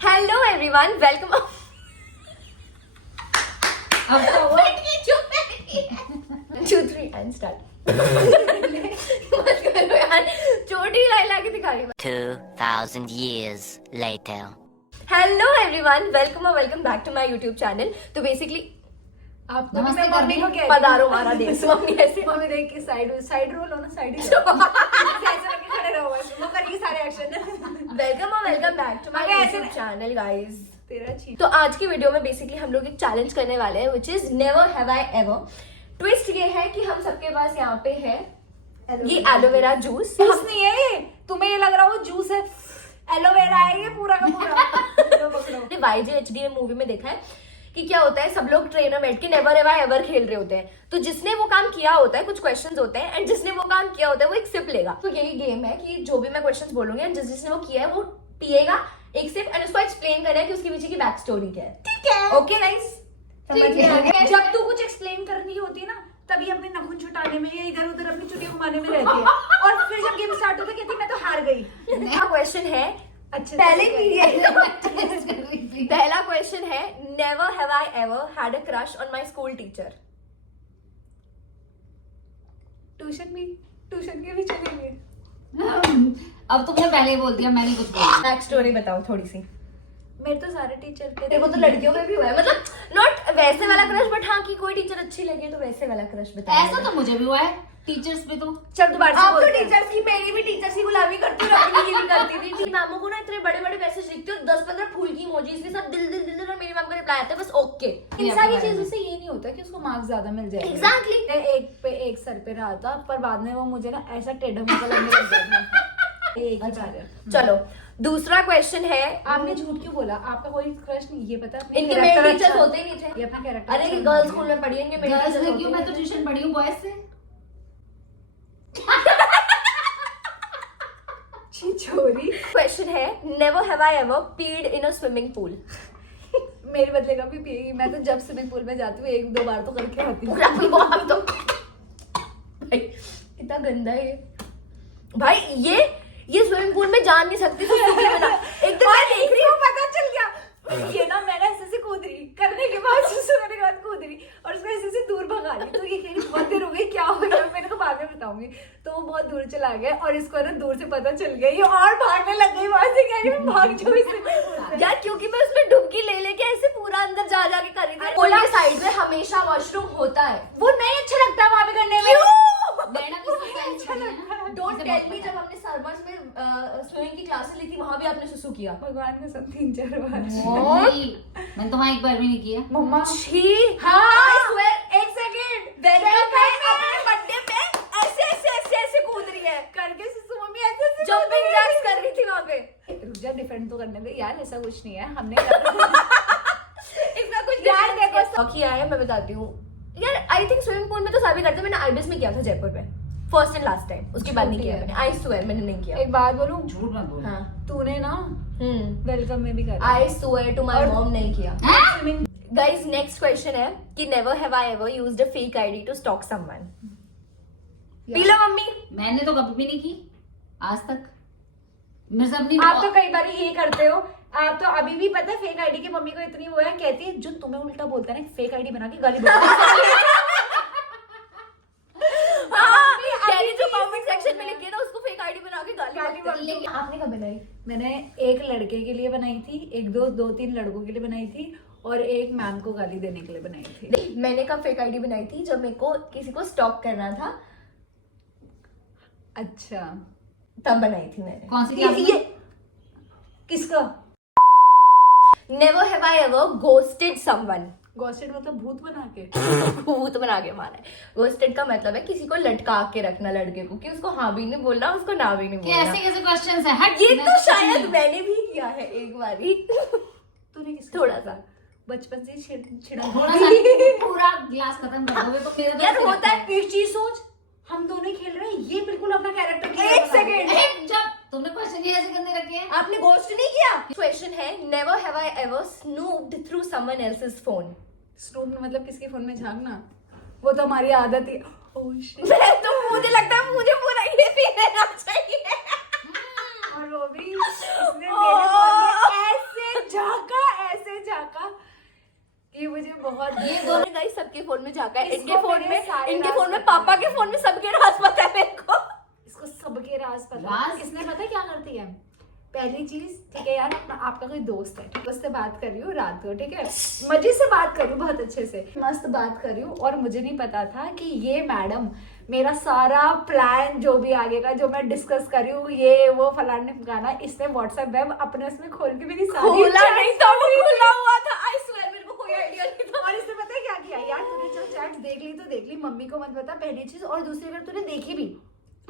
Hello everyone, welcome. अब तो वो 2 3 एंड स्टार्ट। छोटी लाइन लाके दिखा रही हूँ। 2,000 years later. Hello everyone, welcome back to my YouTube channel. तो बेसिकली आप नमस्ते मैं मम्मी को कह पधारो हमारा देश। मम्मी ऐसे मम्मी देख के साइड रोल हो ना, साइड ही ऐसे करके खड़े रहो बस, वो करिए सारे action. Welcome back to my मगर ऐसे यूट्यूब चैनल गाइस। तेरा चीज तो आज की वीडियो में बेसिकली हम लोग एक चैलेंज करने वाले हैं, which is never have I ever. Twist ये है कि हम सबके पास यहाँ पे है ये एलोवेरा जूस। जूस नहीं है ये, तुम्हें ये लग रहा हो जूस है, एलोवेरा है ये पूरा का पूरा। YJHD मूवी में देखा है कि क्या होता है, सब लोग ट्रेन में बैठ के नेवर एवर एवर खेल रहे होते हैं। तो जिसने वो काम किया होता है, कुछ क्वेश्चंस होते हैं, एंड जिसने वो काम किया होता है वो एक सिप लेगा। तो यही गेम है कि जो भी मैं क्वेश्चंस बोलूंगी एंड जिसने वो किया है वो पिएगा एक सिप एंड उसको एक्सप्लेन करेगा कि उसके पीछे की बैक स्टोरी क्या है। ठीक है, ओके गाइस, समझ गए। जब तू कुछ एक्सप्लेन करनी होती है ना, तभी अपने नाखून छुटाने में या इधर उधर अपनी चुटियां घुमाने में रहती है, और फिर जब गेम स्टार्ट होता है कहती है मैं तो हार गई। नया क्वेश्चन है, अच्छे पहले पीरियड पहला क्वेश्चन है, never have I ever had a crush on my school teacher. Tuition के भी चलेंगे। अब तुमने पहले ही बोल दिया, मैंने कुछ बोला। बैक स्टोरी बताओ थोड़ी सी। मेरे तो सारे टीचर तेरे को तो लड़कियों में भी हुआ है, मतलब नॉट वैसे वाला क्रश, बट हाँ कि कोई टीचर अच्छी लगे तो वैसे वाला क्रश बता। ऐसा तो मुझे भी हुआ है टीचर्स पे। तो चल दोबारा से आप तो बोलते हैं। टीचर्स की, मेरी भी टीचर्स की गुलामी करती हूँ, अपनी की भी करती थी। मैमों को ना इतने बड़े बड़े मैसेज लिखती हूँ, 10-15 फूल की इमोजीज के साथ दिल दिल दिल, और मेरी मैम का रिप्लाई आता है बस ओके। इन सारी चीजों से ये नहीं होता कि उसको मार्क्स ज्यादा मिल जाए। Exactly. एक पे एक सर पे रहा था, पर बाद में वो मुझे ना ऐसा टेढ़ा मुंह लगने लग गया था। एक ही बार है। चलो दूसरा क्वेश्चन है, आपने झूठ क्यों बोला? आपका कोई क्रश नहीं, ये पता है? इनके मेल टीचर्स होते ही नहीं थे। ये अपना कैरेक्टर। अरे गर्ल्स स्कूल में पढ़ी है, इनके मेल गर्ल्स टीचर्स में होते क्यों? ही मैं तो नहीं थे। ट्यूशन पढ़ी हूँ बॉयज से। छोरी क्वेश्चन है, नेवर हैव आई एवर पीड इन अ स्विमिंग पूल। मेरे बदले का भी पिएगी। मैं तो जब स्विमिंग पूल में जाती हूँ 1-2 बार तो करके आती हूँ। तो भाई कितना गंदा है भाई, ये स्विमिंग पूल में जा नहीं सकती सुसु के बिना। एक दिन मैं देख रही हूँ, पता चल गया ये ना, मैंने ऐसे से कूद रही, करने के बाद सुसु करने के बाद कूद रही, और उसको ऐसे से दूर भगा ली। तो ये कह रही बहुत देर हो गई, क्या हो गया? मैंने को बाद में बताऊंगी। तो वो बहुत दूर चला गया, और इसको ना दूर से पता चल गया, ये और भागने लग गई वहां से। कह रही मैं भाग जाऊँ इससे यार क्योंकि मैं उसमें डुबकी ले लेके ऐसे पूरा अंदर जा जाके कर रही थी। पूल के साइड में हमेशा वॉशरूम होता है। वो नहीं अच्छा लगता वहां पे करने में। मैडम इसको साइंस पढ़ी है ना। डोंट टेल मी, जब हमने सर्वर्स में स्विमिंग की क्लासेस ली थी, वहां भी आपने सुसु किया। भगवान ने सब 3-4 बार। नहीं, मैंने तो वहाँ एक बार भी नहीं किया। मम्मा छी, हाँ। I swear, एक सेकंड वेलकम है अपने बर्थडे पे ऐसे कूद रही है, करके सुसु मम्मी ऐसे जंपिंग जैक्स कर रही थी वहां पे। रुक जा, डिफेंड तो करने दे यार, ऐसा कुछ नहीं है। हमने इसका कुछ यार देखो, किया है, मैं बताती हूँ यार। आई थिंक स्विमिंग पूल में तो सभी करते हैं। मैंने आईबीएस में किया था जयपुर में, फर्स्ट एंड लास्ट टाइम। उसके बाद नहीं किया मैंने। आई स्वेयर मैंने नहीं किया। एक बात बोलूं, झूठ मत बोल। हाँ तूने ना वेलकम में भी करा। I swear to my mom नहीं किया। स्विमिंग गाइस नेक्स्ट क्वेश्चन है कि never have I ever used a fake ID to stalk someone. पी लो मम्मी। मैंने तो कभी भी नहीं की आज तक। मेरे से अपनी आप तो कई बार ये करते हो। आप तो अभी भी पता है फेक आईडी की मम्मी को इतनी वो है, कहती है जो तुम्हें उल्टा बोलता है ना, फेक आईडी बना के गाली जो कमेंट सेक्शन में लिखे ना उसको फेक आईडी बना के गाली गाली लेकिन आपने कब बनाई? मैंने एक लड़के के लिए बनाई थी, एक 2-3 लड़कों के लिए बनाई थी, और एक मैम को गाली देने के लिए बनाई थी। मैंने कब फेक आईडी बनाई थी? जब मेरे को किसी को स्टॉक करना था, अच्छा तब बनाई थी मैंने। कौन सी क्लास ये में? किसका? Never have I ever ghosted someone. Gossip मतलब भूत बना के। भूत बना के मारा है। घोस्टेड का मतलब है किसी को लटका के रखना लड़के को, कि उसको हाँ भी नहीं बोलना, उसको ना भी नहीं बोलना। कैसे कैसे क्वेश्चंस है? हट, ये मैं तो कुछ शायद नहीं हूँ। मैंने भी किया है एक बारी। तूने किसका? थोड़ा सा बचपन से छिड़ा थोड़ा सा पूरा ग्लास खत्म कर दोगे तो मेरा तो यार ऐसे होता लगता है। एक चीज सोच, हम दोनों ही खेल रहे हैं, ये बिल्कुल अपना कैरेक्टर। एक सेकंड, है। जब तुमने क्वेश्चन ही ऐसे करने रखे हैं। आपने घोस्ट नहीं किया। क्वेश्चन है, never have I ever snooped through someone else's phone. Snoop मतलब किसके फोन में झांकना, वो तो हमारी आदत ही। Oh shit. तो मुझे लगता है मुझे पूरा ये भी लेना चाहिए। और वो भी इसने मेरे फोन में ऐसे झांका, ऐसे झांका कि मुझे बहुत ये दोनों गाइस सबके फोन में झांका है। इसको इनके फोन मेरे में, सारे इनके राज फोन में, पता पापा है। के फोन में सबके राज पता है मेरे को। इसको सबके राज पता राज? है। इसने पता है क्या करती है? पहली चीज, ठीक है यार, आपका कोई दोस्त है, ठीक है, उससे बात कर रही हूँ रात को, ठीक है, मजे से बात कर रही हूँ, बहुत अच्छे से मस्त बात कर रही हूँ, और मुझे नहीं पता था कि ये मैडम मेरा सारा प्लान जो भी आगे का, जो मैं डिस्कस कर रही हूँ, ये वो फलाने गाना, इसने व्हाट्सएप वेब अपने उसमें खोल के मेरी सारी खोला chats नहीं था, वो कर दी। खुला हुआ था। आई स्वेयर मेरे को कोई आइडिया नहीं था। और इसने पता है क्या किया यार, तूने जो चैट देख ली तो देख ली, मम्मी को मत बता, पहली चीज, और दूसरी अगर तूने देखी भी,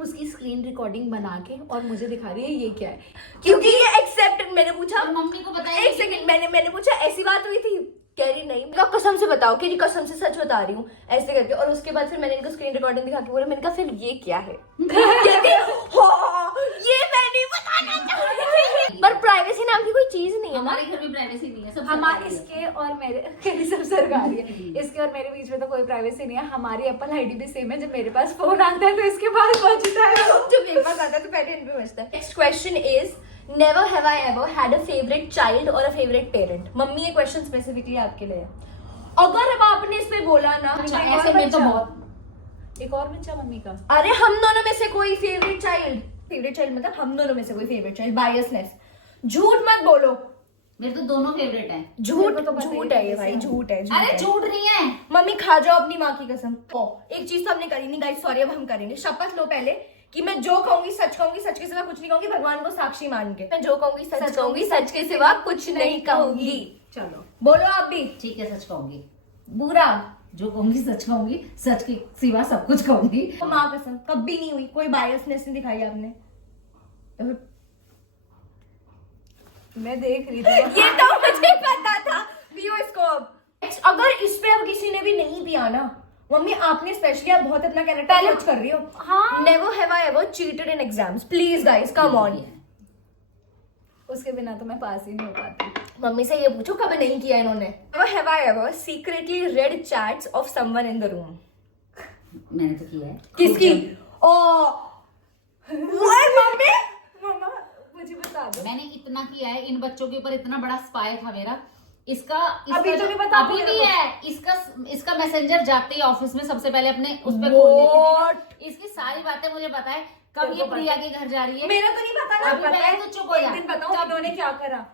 उसकी स्क्रीन रिकॉर्डिंग बना के और मुझे दिखा रही है, ये क्या है, क्योंकि ये एक्सेप्ट, मैंने पूछा, और मम्मी को बताया एक सेकंड, मैंने पूछा ऐसी बात हुई थी, कह रही नहीं। मैंने कहा कसम से बताओ, कि कसम से सच बता रही हूँ ऐसे करके। और उसके बाद फिर मैंने इनको स्क्रीन रिकॉर्डिंग दिखा के बोला, मैंने कहा फिर ये क्या है? कहती, हाँ, ये मैं नहीं बताना चाहती थी। पर प्राइवेसी नाम की कोई चीज नहीं है ना। हमारे घर में प्राइवेसी नहीं है, सब हमारे सरकारी है। इसके और मेरे सब सरकारी है, इसके और मेरे बीच में तो कोई प्राइवेसी नहीं है। हमारी एप्पल आईडी भी सेम है, जब मेरे पास फोन आता है तो इसके पास बजता है। जब मेरे पास आता है तो पहले इन पे बजता है। Next question is, never have I ever had a favourite child और अ फेवरेट पेरेंट। मम्मी, ये क्वेश्चन स्पेसिफिकली आपके लिए है। अगर अब आपने इसमें बोला ना, अच्छा, एक और ऐसे में तो बच्चा। बहुत एक और बच्चा मम्मी का, अरे हम दोनों में से कोई फेवरेट चाइल्ड मतलब हम दोनों में से कोई फेवरेट चाइल्ड, बायसनेस, झूठ मत बोलो। मेरे तो दोनों फेवरेट हैं। झूठ मेरे को तो पता ही झूठ है ये नहीं भाई, कैसे झूठ है। अरे झूठ नहीं है। मम्मी खा जाओ अपनी माँ की कसम। ओ, एक चीज तो हमने करी नहीं गाइस, सॉरी, अब हम करेंगे। शपथ लो पहले कि मैं जो कहूंगी सच कहूंगी, सच के सिवा कुछ नहीं कहूंगी, भगवान को साक्षी मान के। मैं जो कहूंगी सच कहूंगी, सच के सिवा कुछ नहीं कहूंगी। चलो बोलो आप भी। ठीक है, सच कहूंगी। बुरा जो कहूंगी सच कहूंगी, सच के सिवा सब कुछ कहूंगी। तो माँ कसम कभी नहीं हुई, कोई बायसनेस नहीं दिखाई आपने। मैं देख रही थी। ये तो मुझे पता था। पियो इसको अब। अगर इस पे अब किसी ने भी नहीं पिया ना, मम्मी आपने स्पेशली, आप बहुत अपना कैरेक्टर पहले- वॉच कर रही हो। हाँ। Never have I ever cheated in exams, please guys come on. उसके बिना तो मैं पास ही नहीं हो पाती। मम्मी से ये पूछो कभी नहीं किया इन्होंने। Never have I ever secretly red chats of someone in the room. मैंने तो किया है। किसकी? ओ मम्मी, मम्मा मुझे बता दो। मैंने इतना किया है, इन बच्चों के ऊपर इतना बड़ा स्पाई था मेरा। इसका अभी तो जो- नहीं बता अभी मेरे भी को। है। इसका मैसेंजर जाते ही ऑफिस में सबसे पहले अपने उस पे खोल लेती थी। इसकी सारी बातें मुझे पता है। कब तेरे ये को प्रिया के घर जा रही है, मेरा तो नहीं पता ना। अभी पता मैं है, तो चुप हो जा। एक दिन बताऊं इन्होंने क्या करा।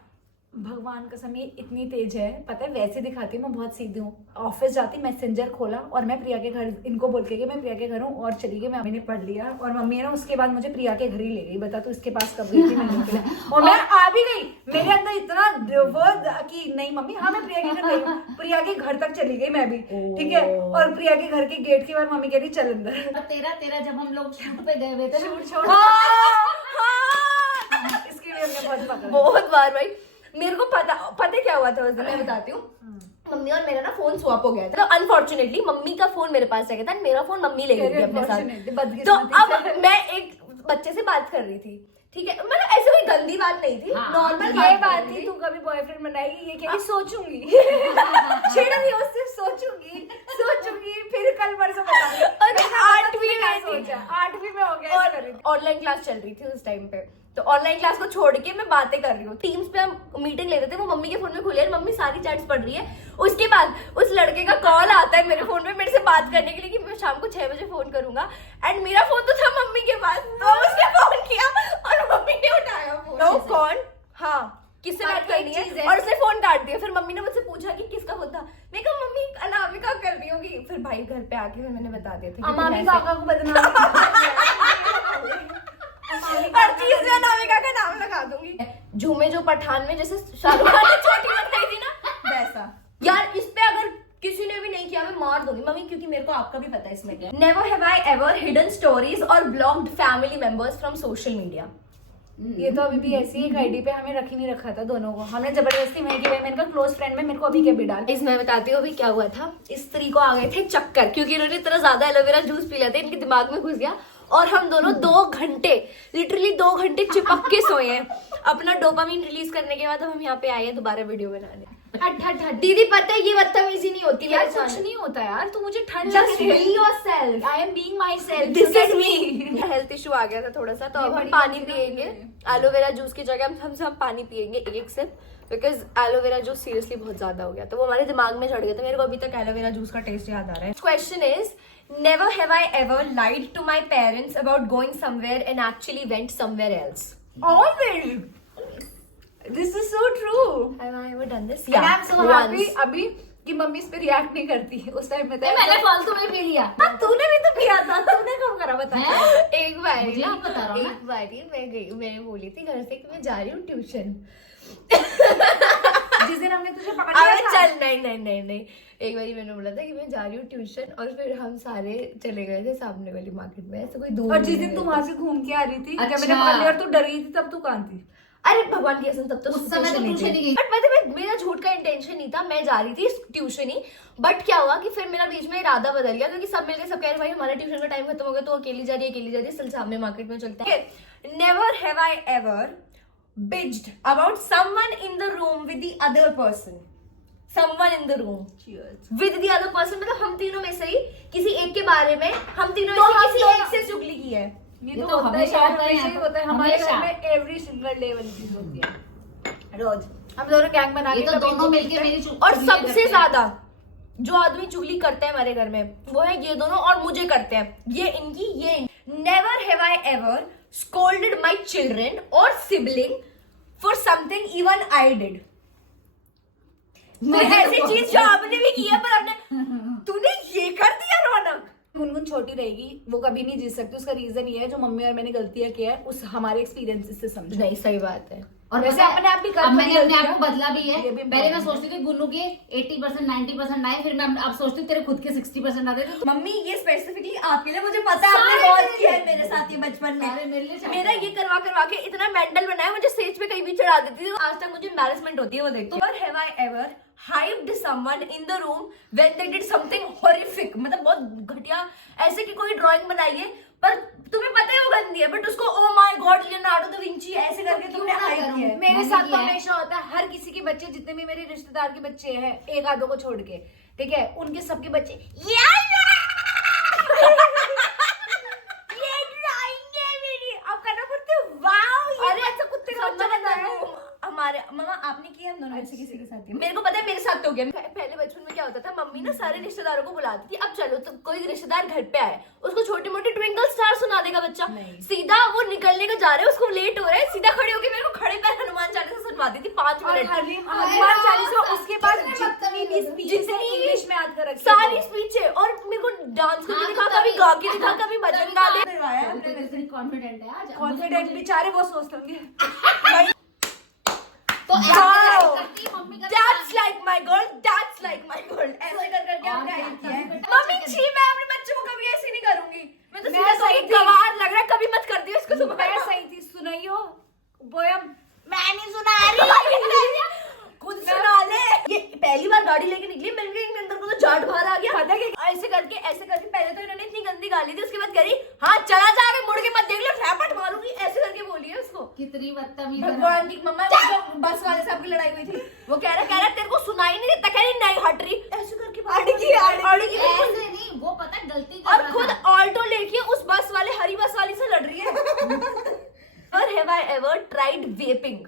भगवान कसम, ये इतनी तेज है, पता है, वैसे दिखाती हूँ मैं बहुत सीधी हूँ। ऑफिस जाती, मैसेंजर खोला और मैं प्रिया के घर, इनको बोल के कि मैं प्रिया के घर हूँ, और चली गई। मम्मी ने पढ़ लिया और मम्मी ना उसके बाद मुझे प्रिया के घर ही ले गई। बता तू इसके पास कब गई थी मिलने के लिए, और मैं आ भी गई। मेरे अंदर इतना वो कि नहीं मम्मी, हाँ मैं प्रिया के घर गई हूँ। प्रिया के घर तक चली गई मैं भी, ठीक है। और प्रिया के घर के गेट के बाद मम्मी कह रही चल अंदर। और तेरा जब हम लोग शूट पे गए हुए थे ना, छोड़ छोड़, इसके लिए हमने बहुत पकड़ा। बहुत बार भाई, मेरे को पता क्या हुआ था उस दिन, मैं बताती हूँ। मम्मी और मेरा ना फोन स्वैप हो गया था। तो अनफॉर्चुनेटली मम्मी का फोन मेरे पास रह गया था, मेरा फोन मम्मी ले गई थी अपने Unfortunately, साथ। बदकिस्मती तो अब से। मैं एक बच्चे से बात कर रही थी, ठीक है, मतलब ऐसे कोई गंदी बात नहीं थी, हाँ, नॉर्मल ये बात बात थी, तू कभी बॉयफ्रेंड बनाएगी? ये कह सोचूंगी। छिड़ रही हो, सिर्फ सोचूंगी, फिर कल परसों बताऊंगी। और 8वीं क्या में थी। सोचा, 8वीं में हो गया, ऐसे कर रही थी। और ऑनलाइन क्लास चल रही थी उस टाइम पे, तो ऑनलाइन क्लास को छोड़ के मैं बातें कर रही हूँ। टीम्स पे हम मीटिंग ले रहे थे, वो मम्मी के फोन में खुली है, मम्मी सारी चैट्स पढ़ रही है। उसके बाद उस लड़के का कॉल आता है मेरे फोन में मेरे से बात करने के लिए कि मैं शाम को 6 बजे फोन करूंगा। एंड मेरा फोन तो था मम्मी के पास, तो उसने फोन किया और मम्मी ने उठाया फोन। तो कौन, हाँ किससे पर बात एक करनी चीज है, है। और उसने फोन काट दिया। फिर मम्मी ने मुझसे पूछा कि किसका फोन था, मैं कहा मम्मी अनामिका कर रही होगी। फिर भाई घर पे आके फिर मैंने बता दिया था कि अमामी तुम ऐसे- काका को बदनाम हर चीज में अनामिका का नाम लगा दूंगी। झूमे जो पठान में जैसे शाहरुख खान ने छोटी बताई थी ना, वैसा। यार इस पे अगर किसी ने भी नहीं किया मैं मार दूंगी मम्मी, क्योंकि मेरे को आपका भी पता है इसमें क्या। Never have I ever hidden stories और blocked family members from social media. ये तो अभी भी ऐसी एक आईडी पे हमें रख ही नहीं रखा था दोनों को। हमने जबरदस्ती में कि भाई मैंने कहा क्लोज फ्रेंड में मेरे को अभी के भी डाल। इसमें बताती हूँ अभी क्या हुआ था। इस स्त्री को आ गए थे चक्कर, क्योंकि इन्होंने इतना ज्यादा एलोवेरा जूस पी लिया था, इनके दिमाग में घुस गया। और हम दोनों 2 घंटे, लिटरली 2 घंटे चिपक के सोए हैं। अपना डोपामिन रिलीज करने के बाद हम यहाँ पे आए हैं दोबारा वीडियो बनाने। हट हट हट दीदी पता है ये बदतमीजी नहीं होती यार, मेरे कुछ साथ। नहीं होता यार, तू मुझे ठंड Just be yourself. I am being myself, This is me. Health issue आ गया था थोड़ा सा, तो अब हम बड़ी पानी बात है। पियेंगे। एलोवेरा जूस की जगह हम पानी पियेंगे एक sip. Because aloe vera juice seriously बहुत ज्यादा हो गया, तो वो हमारे दिमाग में चढ़ गया, तो मेरे को अभी तक एलोवेरा जूस का टेस्ट याद आ रहा है. Question is, never have I ever lied to my parents about going somewhere and actually went somewhere else. Always. This is so true. Have I ever done this? And I'm so happy once. अभी कि mummy इस पे react नहीं करती. उस time में मैंने फालतू में पी लिया. हाँ, तूने भी तो पिया था. तूने कब करा बता. एक बार मुझे नहीं पता रहा ना. एक बार मैं गई, मैंने बोली थी घर से कि मैं जा रही हूँ ट्यूशन. जिस दिन हमने तुझे पकड़ लिया अबे था. चल, नहीं, एक बार मैंने बोला था कि मैं जा रही हूँ ट्यूशन, और फिर हम सारे चले गए थे सामने वाली मार्केट में, ऐसे कोई दूर और जिस नहीं दिन तू गए वहां थे. से घूम के आ रही थी, जब अच्छा. मैंने पकड़ लिया और तू डर गई थी, तब तू कहाँ थी? अरे भगवान की कसम, तब तो उस समय तो ट्यूशन ही गई. बट मतलब मेरा झूठ का इंटेंशन नहीं था, मैं जा रही थी ट्यूशन ही. बट क्या हुआ कि फिर मेरा बीच में इरादा बदल गया, क्योंकि सब मिलके सब कह रहे भाई हमारा ट्यूशन का टाइम खत्म हो गया, तो अकेली जा रही है, चल सामने मार्केट में चलते हैं. Never have I ever bitched about someone in the room with the other person. Someone in the room Cheers. with the other person, मतलब हम तीनों में से ही किसी एक के बारे में हम तीनों तो में से हम किसी दोनों- एक से चुगली की है. ये ये तो तो होता है हमेशा यार, होता है हमेशा ही यहाँ होता है. पर. हमारे घर हमेशा. में एवरी सिंगल डे वाली चीज होती है. रोज हम दोनों गैंग बना ये के तो कभी दोनों इनको मिलके मेरी चुगली और करते सबसे हैं. ज्यादा जो आदमी चुगली करते हैं हमारे घर में वो है ये दोनों, और मुझे करते हैं ये इनकी ये. Never have I ever scolded my children और sibling for something even I did. मैंने ऐसी तो चीज जो आपने भी की है, पर आपने तूने ये कर दिया रौनक. गुनगुन छोटी रहेगी, वो कभी नहीं जीत सकती. उसका रीजन ये है, जो मम्मी और मैंने गलतियां किया है, उस हमारे एक्सपीरियंस से समझो. नहीं, सही बात है. और वैसे पता है, अपने आप भी कर अब थोड़ी मैंने अपने गलतियां. आप को बदला भी है. ये भी पहले मैं important सोचती थी गुन्नू के 80% 90% आए, फिर मैं अब सोचती हूँ तेरे खुद के 60% आते थे. मम्मी ये स्पेसिफिकली आपके लिए, मुझे पता है आपने बहुत किया है मेरे साथ ये बचपन सारे में. मेरे लिए चाहते मेरा हैं. ये करवा के इतना मेंटल बनाया, मुझे स्टेज पे कहीं भी चढ़ा देती थी, आज तक मुझे एम्बैरेसमेंट होती है वो देख. तो have I ever hyped someone in the room when they did something horrific, मतलब बहुत घटिया, ऐसे कि कोई ड्राइंग बनाइए पर तुम्हें पता है वो गंदी है, बट उसको oh my God Leonardo da Vinci ऐसे करके तुमने क्यों ना हाइप करूं? किया है. मेरे मैंने साथ तो किया है. हमेशा होता है, हर किसी के बच्चे, जितने भी मेरे रिश्तेदार के बच्चे हैं, एक आधों को छोड़ के, ठीक है, उनके सबके बच्चे ये ड्राइंग है मेरी. अब करना पड़ते वाओ, अरे अच्छा कुत्ते का बच्चा बनाया हमारे मम्मा आपने किया, हम दोनों में से किसी के साथ किया. मेरे को पता है मेरे साथ तो हो गया. पहले बचपन में क्या होता था, मम्मी ना सारे रिश्तेदारों को बुलाती थी. अब चलो तो कोई रिश्तेदार घर पे आए, उसको छोटी मोटी ट्विंकल स्टार सुना देगा बच्चा. सीधा वो निकलने का जा रहा है, उसको लेट हो रहा है, सीधा खड़े होके मेरे को खड़े पैर हनुमान चालीसा सुनवाती थी 5 और मिनट. हनुमान चालीसा, उसके बाद कितने जितनी भी स्पीचेस हैं इंग्लिश में याद कर रखी सारी स्पीच है, और मेरे को डांस करके हाँ, दिखा, तो कभी तभी- गा के दिखा, कभी भजन गा दे. कॉन्फिडेंट है आज. कॉन्फिडेंट बेचारे वो सोचते होंगे. तो ऐसे Wow. करती मम्मी का. That's like my girl, that's like my girl. ऐसे कर करके और आपने क्या? हाइप किया है. बेटा, मम्मी चिकन। छी, मैं अपने बच्चे को कभी ऐसे नहीं करूंगी. मैं तो मैं सीधा सही कहूंगी, थी. गवार लग रहा है, कभी मत कर दियो इसको सुबह. मैं सही थी. सुनाइयो पोयम. मैं नहीं सुना रही. खुद सुना ले. ये पहली बार गाड़ी लेके निकली, मैंने कहा इनके अंदर को तो जाट बाहर आ गया. पता है कि ऐसे करके पहले तो इन्होंने इतनी गंदी गाली दी, उसके बाद कह रही हाँ चला जा रहा, मुड़ के मत देख लो, फैपट मारूंगी, ऐसे करके बोली है उसको. कितनी बदतमीज है. भगवान की मम्मा, वो जो बस वाले साहब की लड़ाई हुई थी, वो कह रहा तेरे को सुनाई नहीं देता, कह रही नहीं हट रही, ऐसे करके अड़गी ऐसे नहीं, वो पता है गलती कर और रहा खुद था. ऑल्टो लेके उस बस वाले हरी बस वाली से लड़ रही है. और have I ever tried vaping?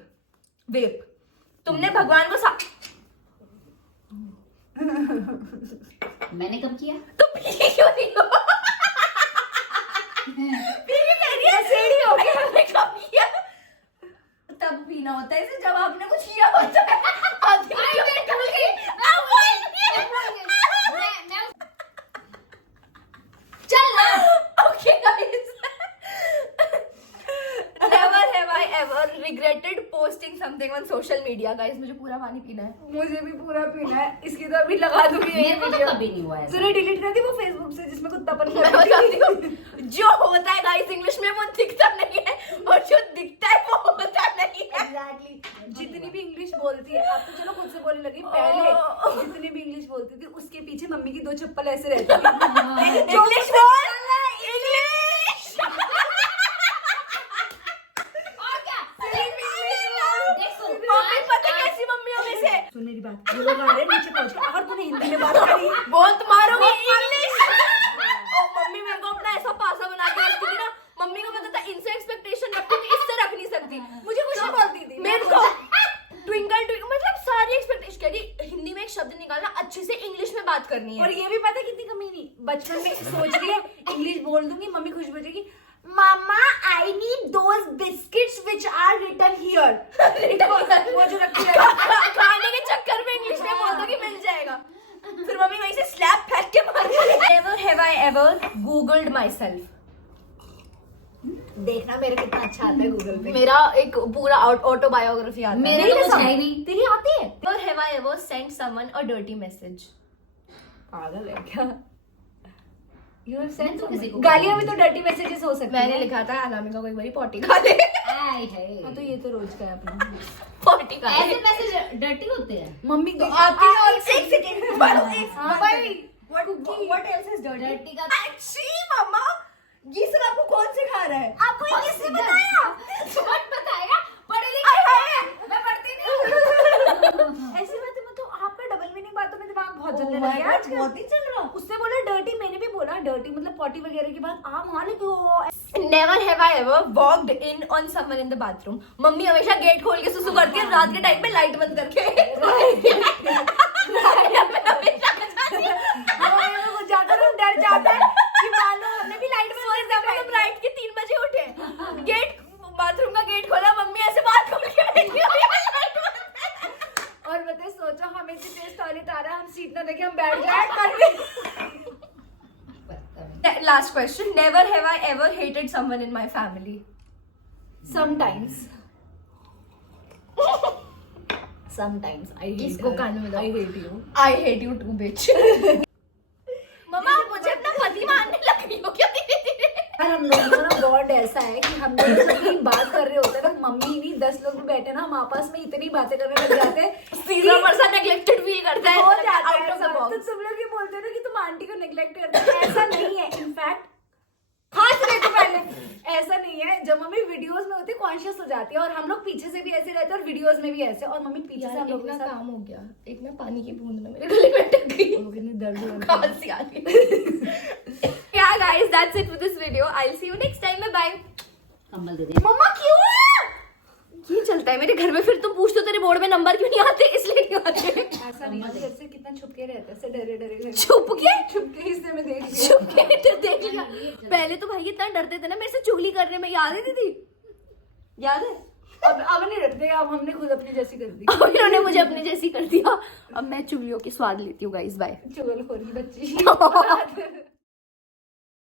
Vape तुमने भगवान को मैंने कब किया? तो पी क्यों नहीं हो? पी के कह रही है सीढ़ी हो गया, मैंने कब किया? तब पीना होता है इसे जब आपने कुछ किया होता है. आधी क्यों नहीं कर रही? अब चल ना. Okay guys. Never have I ever regretted posting something on social media. Guys, मुझे पूरा पानी पीना है. मुझे भी पूरा पीना है. इसकी तो अभी लगा दूंगी ये मेरे को तो वीडियो. कभी नहीं हुआ ऐसा. तूने डिलीट कर दी वो फेसबुक से जिसमें कुत्तापन मैं कर बताती हूँ, जो होता है गाइस इंग्लिश में वो दिखता नहीं है, और जो दिखता है वो होता नहीं है. एग्जैक्टली. जितनी भी इंग्लिश बोलती है, आप तो चलो खुद से बोलने लगी, पहले जितनी भी इंग्लिश बोलती थी उसके पीछे मम्मी की 2 चप्पल ऐसे रहती थी. इंग्लिश बोल, इंग्लिश. और क्या? देख सुन. मम्मी पता कैसी मम्मियों में से सुन मेरी बात, ये लोग आ रहे हैं नीचे पहुंच के, अगर तूने हिंदी में बात करी बहुत मारूंगी इंग्लिश. और मम्मी मेरे को अपना ऐसा पासा बना के रखती थी ना, मम्मी को पता था इनसे एक्सपेक्टेशन रखती थी, इससे रख नहीं सकती. मुझे कुछ नहीं बोलती थी. मेरे को ट्विंकल ट्विंकल, शब्द निकालना, अच्छे से इंग्लिश में बात करनी है। और ये भी पता है कितनी कमी नहीं, बचपन में सोच रही है इंग्लिश बोल दूंगी, मम्मी खुश हो जाएगी, mama I need those biscuits which are written here. वो जो रखी है खाने के चक्कर में इंग्लिश में बोल दो कि मिल जाएगा, फिर मम्मी वहीं से स्लैप फेंक के मारेगी। Never have I ever googled myself. देखना मेरे कितना अच्छा आता है गूगल पे। मेरा एक पूरा ऑटोबायोग्राफी आता है। मेरे नहीं तो कुछ समझ- है ही नहीं। तेरी आती है? Never have I ever sent someone a dirty message. पागल है क्या? You have sent तो किसी को गालियां भी तो डर्टी मैसेजेस हो सकती मैंने हैं। लिखा था अनामिका कोई बड़ी पॉटी खा ले। आय है। हाँ, तो ये तो रोज का है अपना। पॉटी खा ऐसे ले। मैसेज डर्टी होते हैं। मम्मी तो आपकी और एक सेकंड हाँ, भाई What else is dirty? Dirty का Actually, मम्मा, ये सब आपको कौन सिखा रहा है? आपको ये किसने बताया? कौन बताया? पढ़े लिखे मैं पढ़ती नहीं। ऐसी बात है, मैं तो आपका डबल मीनिंग बातों में दिमाग बहुत Oh जल्दी my लग गया God, आजकल। बहुत ही चल रहा। उसने बोला डर्टी, मैंने भी बोला डर्टी मतलब पॉटी वगैरह की बात आप मान लो। Never have I ever walked in on someone in the bathroom. Mummy हमेशा गेट खोल के सुसु करती है रात के टाइम पे लाइट बंद करके। जाकर हम डर जाते हैं कि मान लो हमने भी लाइट बंद कर दी। हम रात के 3 बजे उठे, गेट बाथरूम का गेट खोला, मम्मी ऐसे बात खोल के बैठी हुई है, लाइट बंद है। और बताए सोचो हमें इतनी तेज टॉयलेट आ रहा है, हम सीट ना देखे हम बैठ जाए कर भी। Last question. Never have I ever hated someone in my family. Sometimes I hate इसको her. कान में दो। I hate you. I hate you too, bitch. मम्मा आप मुझे अपना पति मानने लग रही हो क्या धीरे-धीरे? यार हम लोगों का ना बॉन्ड ऐसा है कि हम लोग जब भी बात कर रहे होते हैं ना, मम्मी नहीं 10 लोग भी बैठे ना, हम आपस में इतनी बातें करने लग जाते हैं तीसरा पर्सन नेग्लेक्टेड फील करता है हो जाता out है of the ऐसा। box. तो तुम लोग ये बोलते हो ना कि तुम आंटी को नेग्लेक्ट करते हो, ऐसा नहीं है। इनफैक्ट खास रहे तो पहले ऐसा नहीं है। जब मम्मी वीडियोस में होती है कॉन्शियस हो जाती है, और हम लोग पीछे से भी ऐसे रहते हैं और वीडियोस में भी ऐसे, और मम्मी पीछे से हम यार लोग एक के ना साथ काम हो गया, एक ना पानी की बूंद ना मेरे गले में अटक गई, वो कितनी दर्द हो रही है। खांसी आ रही। Yeah guys, that's it for this video. I'll see you next time. Bye bye. कंबल दे दे। मम्मा क्यों? ये चलता है मेरे घर में, फिर तुम पूछते हो तेरे बोर्ड में नंबर क्यों नहीं आते, इसलिए नहीं आते। ऐसा नहीं है, जैसे कितना छुप के रहते हैं, ऐसे डरे डरे छुप के हिस्से में देख लिया। छुप के तो देख लिया। पहले तो भाई इतना डरते थे ना मेरे से चुगली करने में, याद है दीदी? याद है? अब नहीं डरते, अब हमने खुद अपनी जैसी कर दी। अब इन्होंने मुझे अपने जैसी कर दिया। अब मैं चुगलियों की स्वाद लेती हूँ गाइस। बाय। चुगलखोरी बच्ची।